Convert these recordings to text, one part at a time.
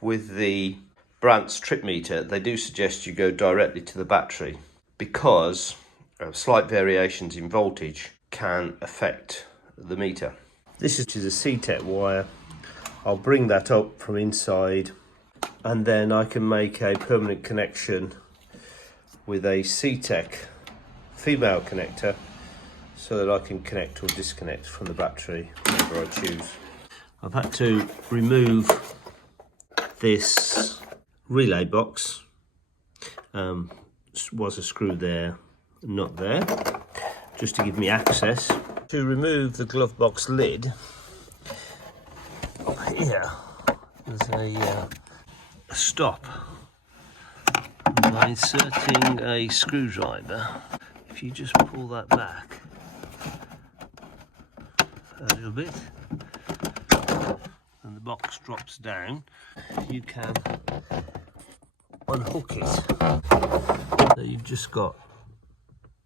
with the Brantz trip meter, they do suggest you go directly to the battery because slight variations in voltage can affect the meter. This is a C-Tech wire. I'll bring that up from inside and then I can make a permanent connection with a C-Tech female connector so that I can connect or disconnect from the battery whenever I choose. I've had to remove this relay box. Was a screw there, not there, just to give me access. To remove the glove box lid, up here there's a stop. By inserting a screwdriver, if you just pull that back a little bit and the box drops down, you can unhook it. So you've just got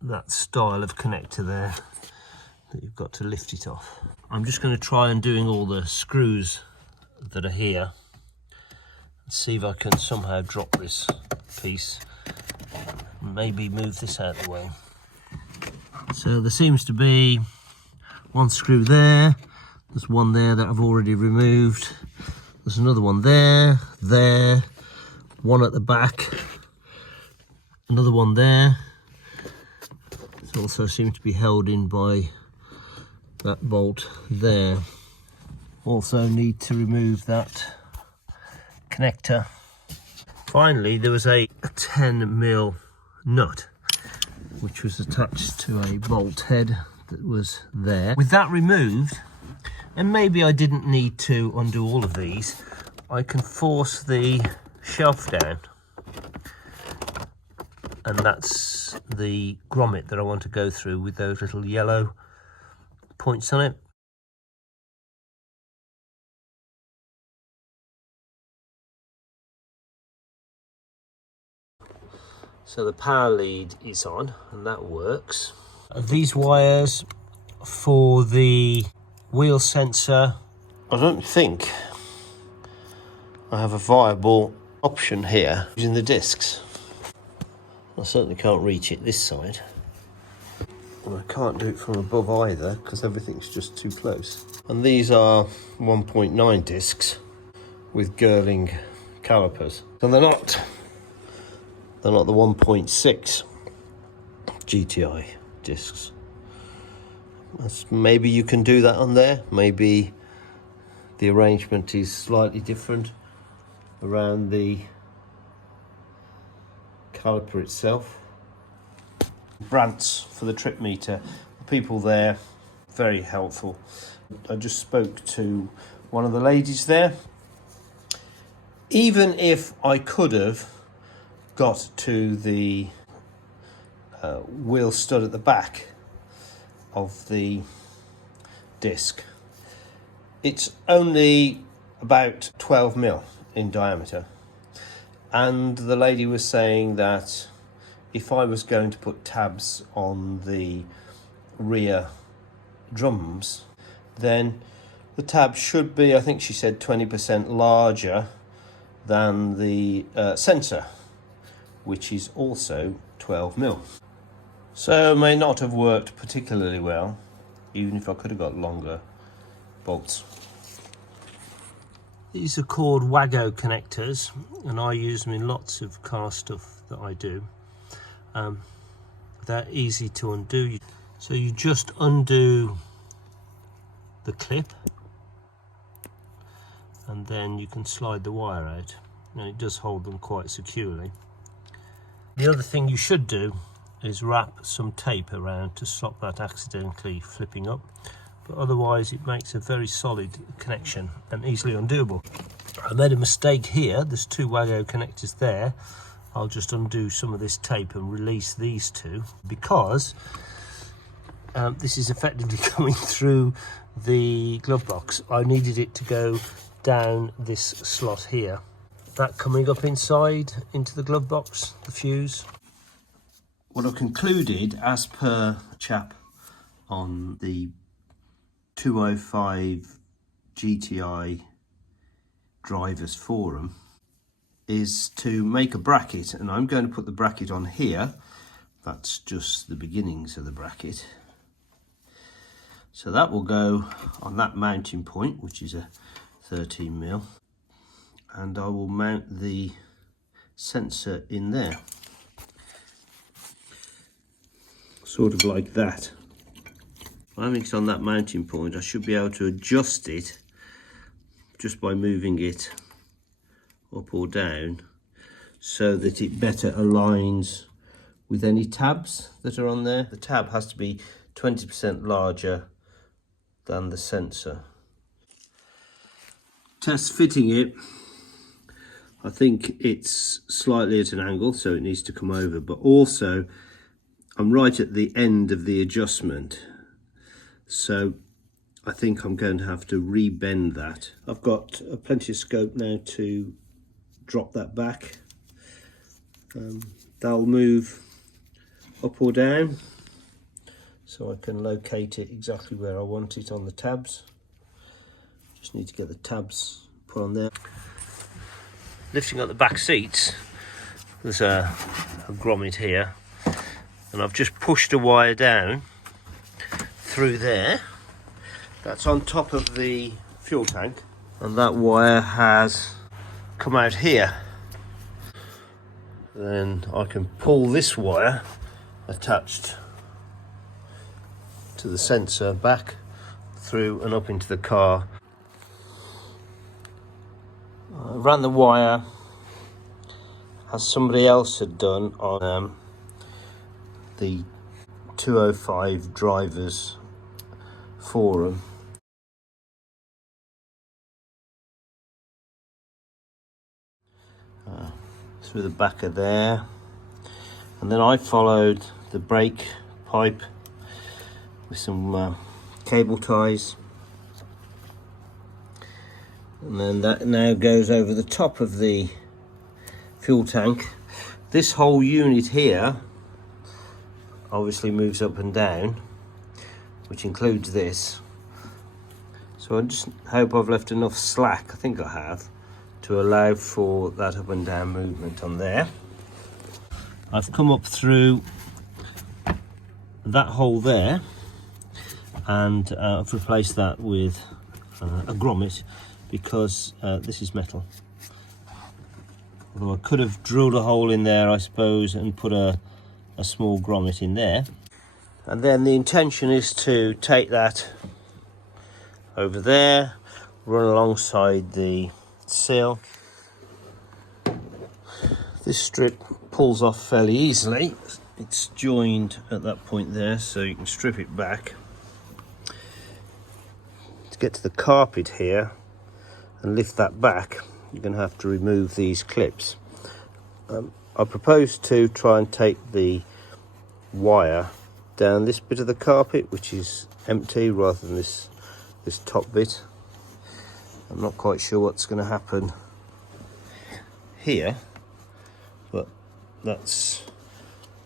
that style of connector there that you've got to lift it off. I'm just going to try undoing all the screws that are here and see if I can somehow drop this piece and maybe move this out of the way. So there seems to be one screw there, there's one there that I've already removed, there's another one there, one at the back, another one there. It also seems to be held in by that bolt there. Also need to remove that connector. Finally, there was a 10mm nut which was attached to a bolt head that was there. With that removed, and maybe I didn't need to undo all of these, I can force the shelf down, and that's the grommet that I want to go through with those little yellow points on it. So the power lead is on and that works. These wires for the wheel sensor, I don't think I have a viable option here using the discs. I certainly can't reach it this side. And I can't do it from above either because everything's just too close. And these are 1.9 discs with Girling calipers. So they're not the 1.6 GTI discs. Maybe you can do that on there. Maybe the arrangement is slightly different around the caliper itself. Brantz for the trip meter. The people there, very helpful. I just spoke to one of the ladies there. Even if I could have got to the wheel stud at the back of the disc, it's only about 12mm in diameter, and the lady was saying that if I was going to put tabs on the rear drums, then the tab should be, I think she said, 20% larger than the sensor, which is also 12mm. So it may not have worked particularly well, even if I could have got longer bolts. These are called Wago connectors, and I use them in lots of car stuff that I do. They're easy to undo. So you just undo the clip and then you can slide the wire out, and it does hold them quite securely. The other thing you should do is wrap some tape around to stop that accidentally flipping up, but otherwise it makes a very solid connection and easily undoable. I made a mistake here. There's two Wago connectors there. I'll just undo some of this tape and release these two, because this is effectively coming through the glove box. I needed it to go down this slot here. That coming up inside into the glove box, the fuse. What I've concluded, as per a chap on the 205 GTI drivers for them, is to make a bracket, and I'm going to put the bracket on here. That's just the beginnings of the bracket. So that will go on that mounting point, which is a 13mm, and I will mount the sensor in there, sort of like that. When it's on that mounting point, I should be able to adjust it just by moving it up or down so that it better aligns with any tabs that are on there. The tab has to be 20% larger than the sensor. Test fitting it. I think it's slightly at an angle, so it needs to come over, but also I'm right at the end of the adjustment, so I think I'm going to have to re-bend that. I've got plenty of scope now to drop that back. That'll move up or down, so I can locate it exactly where I want it on the tabs. Just need to get the tabs put on there. Lifting up the back seats, there's a grommet here, and I've just pushed a wire down through there. That's on top of the fuel tank, and that wire has come out here. Then I can pull this wire attached to the sensor back through and up into the car. I ran the wire as somebody else had done on the 205 drivers forum. Through the back of there, and then I followed the brake pipe with some cable ties, and then that now goes over the top of the fuel tank. This whole unit here obviously moves up and down, which includes this, so I just hope I've left enough slack, I think I have, to allow for that up and down movement on there. I've come up through that hole there, and I've replaced that with a grommet, because this is metal. Although I could have drilled a hole in there, I suppose, and put a small grommet in there. And then the intention is to take that over there, run alongside the sill. This strip pulls off fairly easily. It's joined at that point there, so you can strip it back. To get to the carpet here and lift that back, you're going to have to remove these clips. I propose to try and take the wire down this bit of the carpet, which is empty, rather than this top bit. I'm not quite sure what's going to happen here, but that's,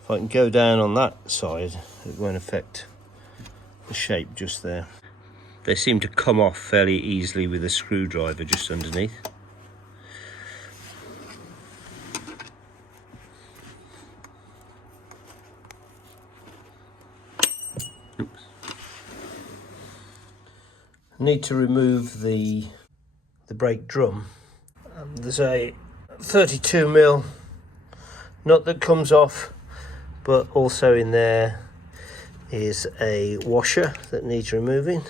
if I can go down on that side, it won't affect the shape just there. They seem to come off fairly easily with a screwdriver just underneath. Oops. Need to remove the brake drum. There's a 32mm nut that comes off, but also in there is a washer that needs removing.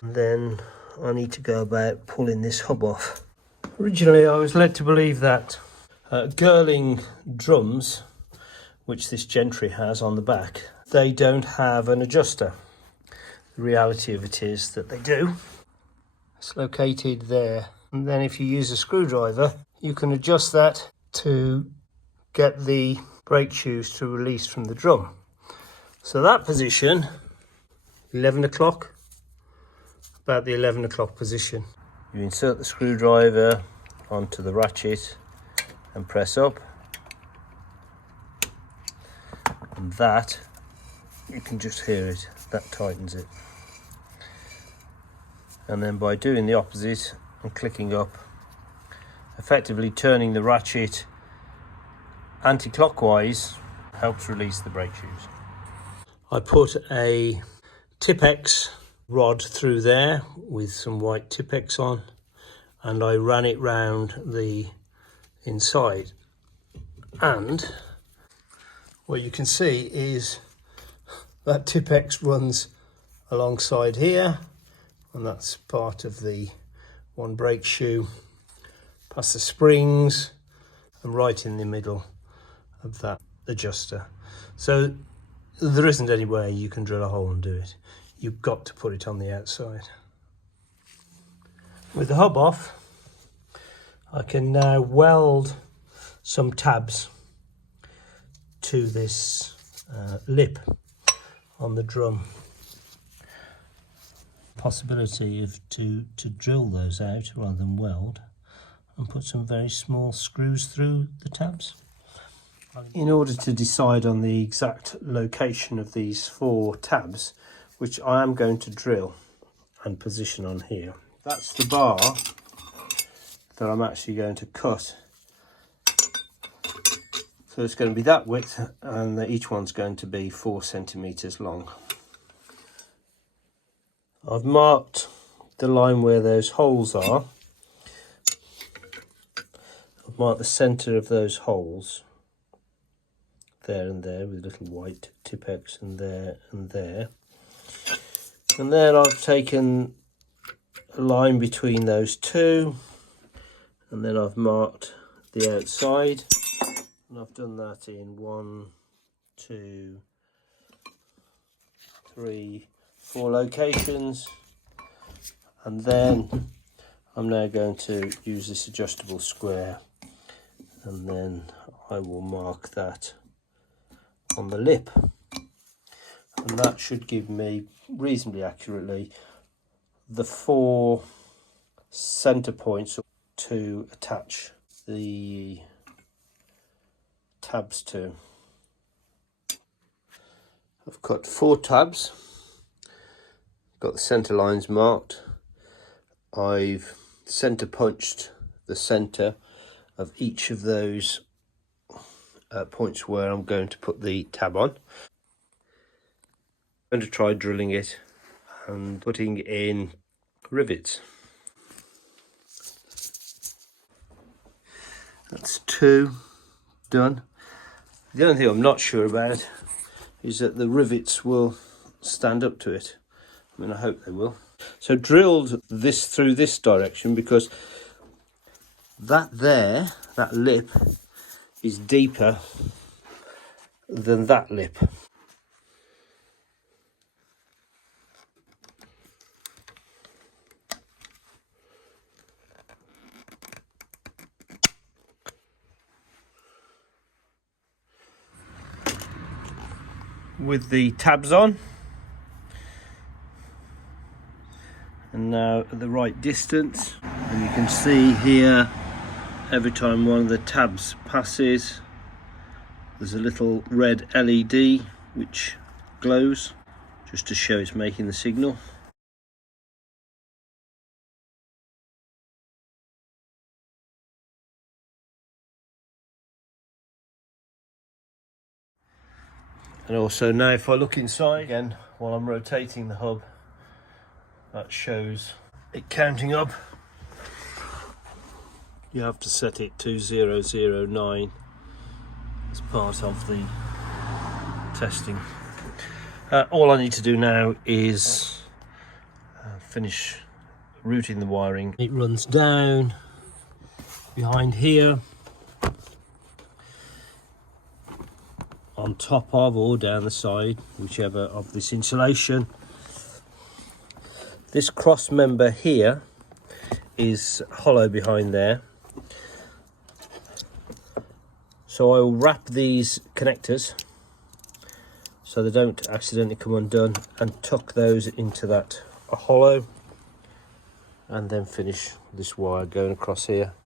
And then I need to go about pulling this hub off. Originally I was led to believe that Girling drums, which this Gentry has on the back, they don't have an adjuster. The reality of it is that they do. It's located there, and then if you use a screwdriver you can adjust that to get the brake shoes to release from the drum. So that position, 11 o'clock, about the 11 o'clock position. You insert the screwdriver onto the ratchet and press up, and that, you can just hear it, that tightens it. And then by doing the opposite and clicking up, effectively turning the ratchet anti-clockwise helps release the brake shoes. I put a Tipex rod through there with some white Tipex on, and I ran it round the inside, and what you can see is that Tipex runs alongside here, and that's part of the one brake shoe, past the springs and right in the middle of that adjuster. So there isn't any way you can drill a hole and do it. You've got to put it on the outside. With the hub off, I can now weld some tabs to this lip on the drum. Possibility of to drill those out rather than weld, and put some very small screws through the tabs. In order to decide on the exact location of these 4 tabs, which I am going to drill and position on here, that's the bar that I'm actually going to cut. So it's going to be that width, and each one's going to be 4 centimeters long. I've marked the line where those holes are. I've marked the center of those holes, there and there, with little white Tipex, and there and there. And then I've taken a line between those 2, and then I've marked the outside, and I've done that in 1, 2, 3, 4 locations. And then I'm now going to use this adjustable square, and then I will mark that on the lip, and that should give me reasonably accurately the 4 center points to attach the tabs to. I've cut 4 tabs, got the center lines marked. I've center punched the center of each of those points where I'm going to put the tab on. I'm going to try drilling it and putting in rivets. That's 2 done. The only thing I'm not sure about is that the rivets will stand up to it. I mean, I hope they will. So drilled this through this direction, because that lip is deeper than that lip. With the tabs on, and now at the right distance, and you can see here every time one of the tabs passes there's a little red LED which glows just to show it's making the signal. And also now if I look inside again while I'm rotating the hub, that shows it counting up. You have to set it to 009 as part of the testing. All I need to do now is finish routing the wiring. It runs down behind here, on top of or down the side, whichever of this insulation. This cross member here is hollow behind there, so I will wrap these connectors so they don't accidentally come undone and tuck those into that hollow, and then finish this wire going across here.